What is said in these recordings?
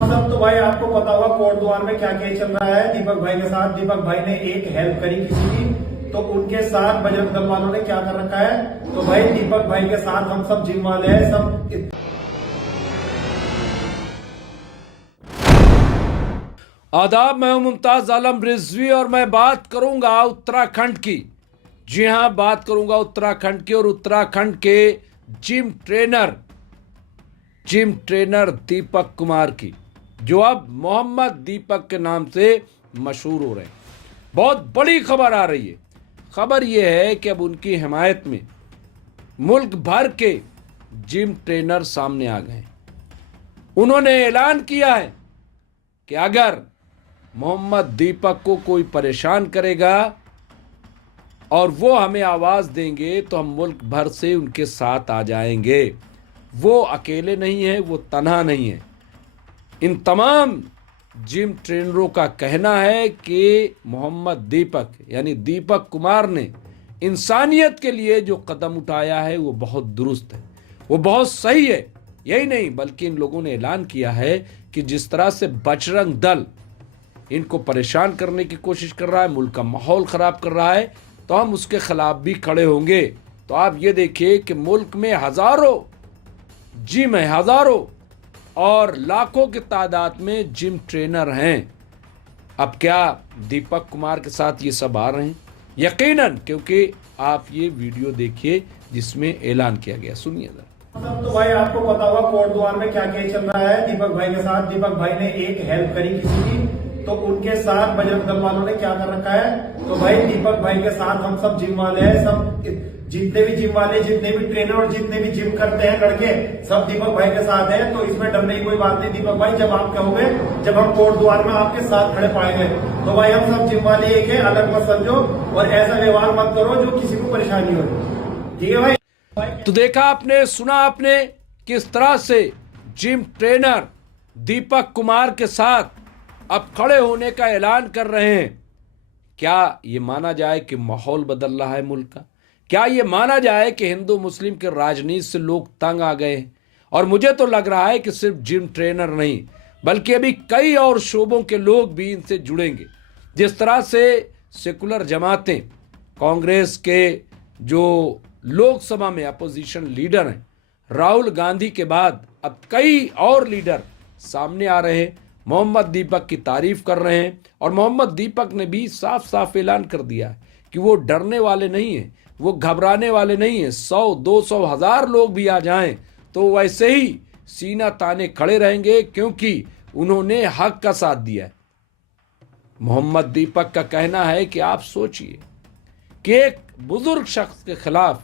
सब तो भाई आपको पता होगा कोट द्वार में क्या क्या चल रहा है दीपक भाई के साथ। दीपक भाई ने एक हेल्प करी किसी की, तो उनके साथ बजरंग दल वालों ने क्या कर रखा है। तो भाई दीपक भाई के साथ हम सब जिम वाले हैं सब। आदाब, मैं हूं मुमताज आलम रिजवी और मैं बात करूंगा उत्तराखंड की। जी हां, बात करूंगा उत्तराखंड की और उत्तराखंड के जिम ट्रेनर दीपक कुमार की, जो अब मोहम्मद दीपक के नाम से मशहूर हो रहे हैं। बहुत बड़ी खबर आ रही है। खबर यह है कि अब उनकी हिमायत में मुल्क भर के जिम ट्रेनर सामने आ गए हैं। उन्होंने ऐलान किया है कि अगर मोहम्मद दीपक को कोई परेशान करेगा और वो हमें आवाज़ देंगे तो हम मुल्क भर से उनके साथ आ जाएंगे। वो अकेले नहीं है, वो तन्हा नहीं है। इन तमाम जिम ट्रेनरों का कहना है कि मोहम्मद दीपक यानी दीपक कुमार ने इंसानियत के लिए जो कदम उठाया है वो बहुत दुरुस्त है, वो बहुत सही है। यही नहीं बल्कि इन लोगों ने ऐलान किया है कि जिस तरह से बजरंग दल इनको परेशान करने की कोशिश कर रहा है, मुल्क का माहौल ख़राब कर रहा है, तो हम उसके खिलाफ भी खड़े होंगे। तो आप ये देखिए कि मुल्क में हज़ारों जिम है, हज़ारों और लाखों की तादाद में जिम ट्रेनर हैं। अब क्या दीपक कुमार के साथ ये सब आ रहे हैं? यकीनन, क्योंकि आप ये वीडियो देखिए जिसमें ऐलान किया गया। सुनिए जरा। सब तो भाई आपको पता होगा कोट द्वार में क्या क्या चल रहा है दीपक भाई के साथ। दीपक भाई ने एक हेल्प करी किसी की, तो उनके साथ बजरंग दल वालों ने क्या कर रखा है। तो भाई दीपक भाई के साथ हम सब जिम वाले हैं सब। जितने भी जिम वाले, जितने भी ट्रेनर और जितने भी जिम करते हैं लड़के, सब दीपक भाई के साथ हैं। तो इसमें डरने की कोई बात नहीं दीपक भाई। जब आप कहोगे, जब हम कोट द्वार में आपके साथ खड़े पाएंगे, तो भाई हम सब जिम वाले एक है, अलग मत समझो और ऐसा व्यवहार मत करो जो किसी को परेशानी हो। ठीक है भाई। तो देखा आपने, सुना आपने किस तरह से जिम ट्रेनर दीपक कुमार के साथ अब खड़े होने का ऐलान कर रहे हैं। क्या ये माना जाए कि माहौल बदल रहा है मुल्क का? क्या ये माना जाए कि हिंदू मुस्लिम के राजनीति से लोग तंग आ गए हैं? और मुझे तो लग रहा है कि सिर्फ जिम ट्रेनर नहीं बल्कि अभी कई और शोबों के लोग भी इनसे जुड़ेंगे। जिस तरह से सेकुलर जमातें, कांग्रेस के जो लोकसभा में अपोजिशन लीडर हैं, राहुल गांधी के बाद अब कई और लीडर सामने आ रहे हैं, मोहम्मद दीपक की तारीफ कर रहे हैं। और मोहम्मद दीपक ने भी साफ साफ ऐलान कर दिया है कि वो डरने वाले नहीं हैं, वो घबराने वाले नहीं हैं। 100, 200, 1000 लोग भी आ जाएं तो वैसे ही सीना ताने खड़े रहेंगे, क्योंकि उन्होंने हक का साथ दिया है। मोहम्मद दीपक का कहना है कि आप सोचिए कि एक बुजुर्ग शख्स के खिलाफ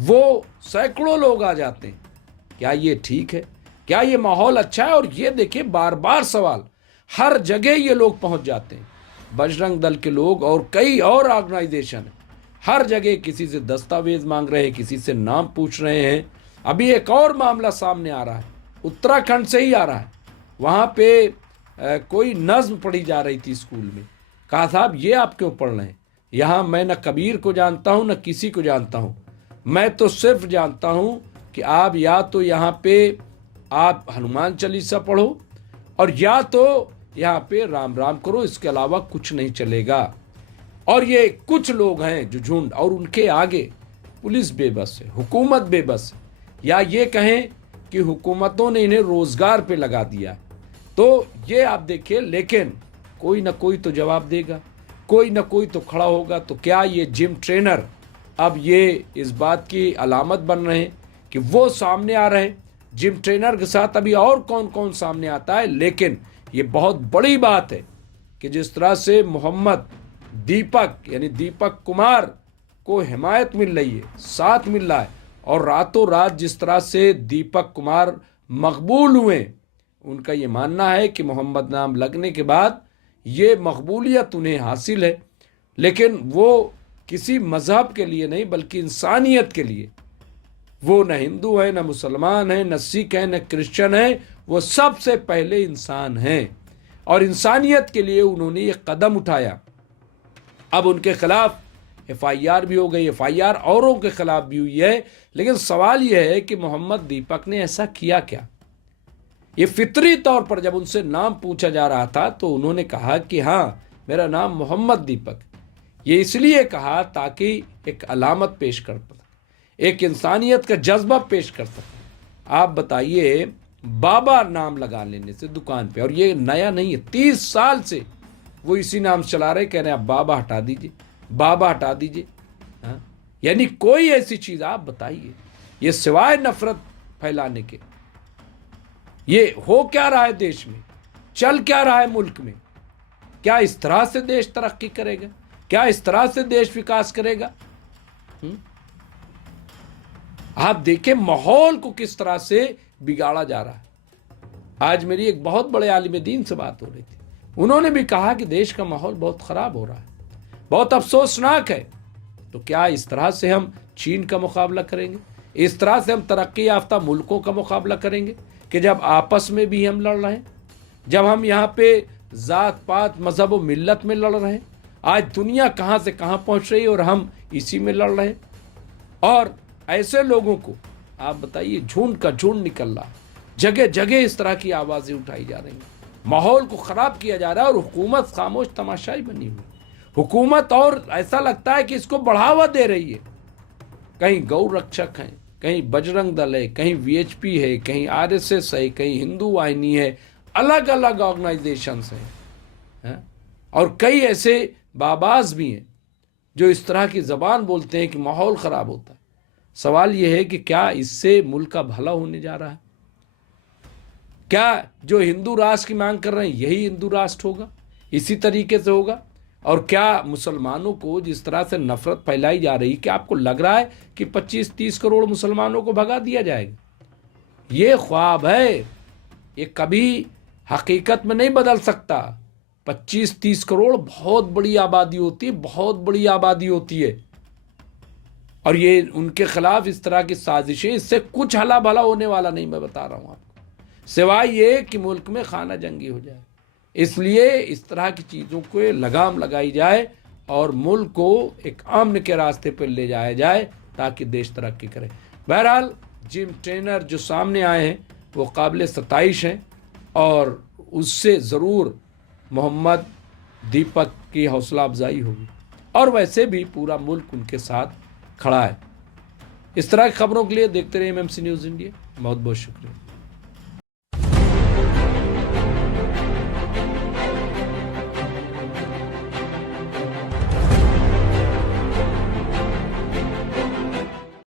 वो सैकड़ों लोग आ जाते हैं। क्या ये ठीक है? क्या ये माहौल अच्छा है? और ये देखिए, बार बार सवाल, हर जगह ये लोग पहुंच जाते हैं। बजरंग दल के लोग और कई और ऑर्गेनाइजेशन हर जगह किसी से दस्तावेज मांग रहे हैं, किसी से नाम पूछ रहे हैं। अभी एक और मामला सामने आ रहा है, उत्तराखंड से ही आ रहा है। वहां पे कोई नज्म पढ़ी जा रही थी स्कूल में। कहा साहब ये आप क्यों पढ़ रहे हैं? यहाँ मैं न कबीर को जानता हूँ न किसी को जानता हूँ, मैं तो सिर्फ जानता हूँ कि आप या तो यहाँ पे आप हनुमान चालीसा पढ़ो और या तो यहाँ पे राम राम करो, इसके अलावा कुछ नहीं चलेगा। और ये कुछ लोग हैं जो झुंड, और उनके आगे पुलिस बेबस है, हुकूमत बेबस है, या ये कहें कि हुकूमतों ने इन्हें रोजगार पे लगा दिया। तो ये आप देखिए, लेकिन कोई ना कोई तो जवाब देगा, कोई ना कोई तो खड़ा होगा। तो क्या ये जिम ट्रेनर अब ये इस बात की अलामत बन रहे हैं कि वो सामने आ रहे हैं? जिम ट्रेनर के साथ अभी और कौन कौन सामने आता है, लेकिन ये बहुत बड़ी बात है कि जिस तरह से मोहम्मद दीपक यानी दीपक कुमार को हिमायत मिल रही है, साथ मिल रहा है, और रातों रात जिस तरह से दीपक कुमार मकबूल हुए, उनका ये मानना है कि मोहम्मद नाम लगने के बाद ये मकबूलियत उन्हें हासिल है। लेकिन वो किसी मजहब के लिए नहीं बल्कि इंसानियत के लिए। वो न हिंदू है, न मुसलमान है, न सिख है, न क्रिश्चियन है, वो सबसे पहले इंसान हैं और इंसानियत के लिए उन्होंने ये कदम उठाया। अब उनके खिलाफ FIR भी हो गई, FIR औरों के खिलाफ भी हुई है। लेकिन सवाल यह है कि मोहम्मद दीपक ने ऐसा किया क्या? ये फितरी तौर पर जब उनसे नाम पूछा जा रहा था तो उन्होंने कहा कि हाँ, मेरा नाम मोहम्मद दीपक। ये इसलिए कहा ताकि एक अलामत पेश कर सके, एक इंसानियत का जज्बा पेश कर सके। आप बताइए, बाबा नाम लगा लेने से दुकान पे, और ये नया नहीं है, 30 साल से वो इसी नाम चला रहे, कह रहे हैं आप बाबा हटा दीजिए, बाबा हटा दीजिए। हाँ? यानी कोई ऐसी चीज आप बताइए, ये सिवाय नफरत फैलाने के ये हो क्या रहा है देश में, चल क्या रहा है मुल्क में? क्या इस तरह से देश तरक्की करेगा? क्या इस तरह से देश विकास करेगा? आप देखें माहौल को किस तरह से बिगाड़ा जा रहा है। आज मेरी एक बहुत बड़े आलिम दीन से बात हो रही थी, उन्होंने भी कहा कि देश का माहौल बहुत खराब हो रहा है, बहुत अफसोसनाक है। तो क्या इस तरह से हम चीन का मुकाबला करेंगे? इस तरह से हम तरक्की याफ्ता मुल्कों का मुकाबला करेंगे कि जब आपस में भी हम लड़ रहे हैं, जब हम यहाँ पे जात पात मजहब और मिल्लत में लड़ रहे हैं? आज दुनिया कहाँ से कहाँ पहुँच रही है और हम इसी में लड़ रहे हैं। और ऐसे लोगों को आप बताइए, झुंड का झुंड निकल रहा है, जगह जगह इस तरह की आवाज़ें उठाई जा रही हैं, माहौल को ख़राब किया जा रहा है। और हुकूमत खामोश तमाशाई बनी हुई, हुकूमत और ऐसा लगता है कि इसको बढ़ावा दे रही है। कहीं गौ रक्षक हैं, कहीं बजरंग दल है, कहीं वीएचपी है, कहीं आरएसएस है, कहीं हिंदू वाहिनी है, अलग अलग ऑर्गेनाइजेशंस हैं। और कई ऐसे बाबाज भी हैं जो इस तरह की ज़बान बोलते हैं कि माहौल ख़राब होता है। सवाल यह है कि क्या इससे मुल्क का भला होने जा रहा है? क्या जो हिंदू राष्ट्र की मांग कर रहे हैं यही हिंदू राष्ट्र होगा? इसी तरीके से होगा? और क्या मुसलमानों को जिस तरह से नफरत फैलाई जा रही, क्या आपको लग रहा है कि 25-30 करोड़ मुसलमानों को भगा दिया जाएगा? ये ख्वाब है, ये कभी हकीकत में नहीं बदल सकता। 25-30 करोड़ बहुत बड़ी आबादी होती है, बहुत बड़ी आबादी होती है। और ये उनके खिलाफ इस तरह की साजिशें, इससे कुछ हला भला होने वाला नहीं, मैं बता रहा हूं आपको, सिवाय ये कि मुल्क में खाना जंगी हो जाए। इसलिए इस तरह की चीज़ों को लगाम लगाई जाए और मुल्क को एक अमन के रास्ते पर ले जाया जाए ताकि देश तरक्की करे। बहरहाल जिम ट्रेनर जो सामने आए हैं वो काबिल सताइश हैं और उससे ज़रूर मोहम्मद दीपक की हौसला अफजाई होगी। और वैसे भी पूरा मुल्क उनके साथ खड़ा है। इस तरह की खबरों के लिए देखते रहिए एमएमसी न्यूज़ इंडिया। बहुत बहुत शुक्रिया।